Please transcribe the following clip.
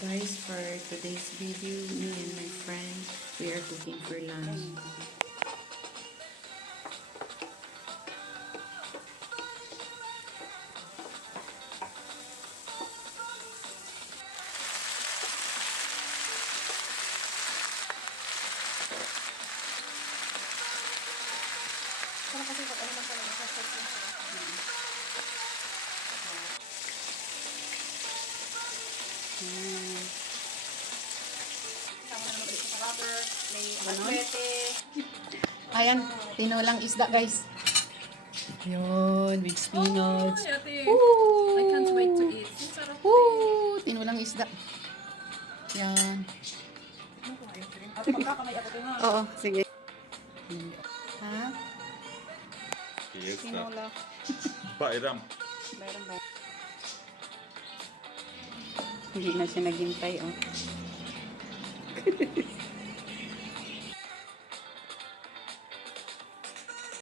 Guys, for today's video, me and my friend, we are cooking for lunch. Para kasi pag ano man talaga sa search mo. Kasama na naman ulit sa rubber, may akwete. Ayan, tinulang isda guys. Yun, with spinach. Oh, I can't wait to eat. Sarap. Tinulang isda. Yan. At magkakamay ako din ha. Oo, sige. Ha? Fiesta. Tinula. Bayram. Meron ba? Hindi na siya naghintay, oh.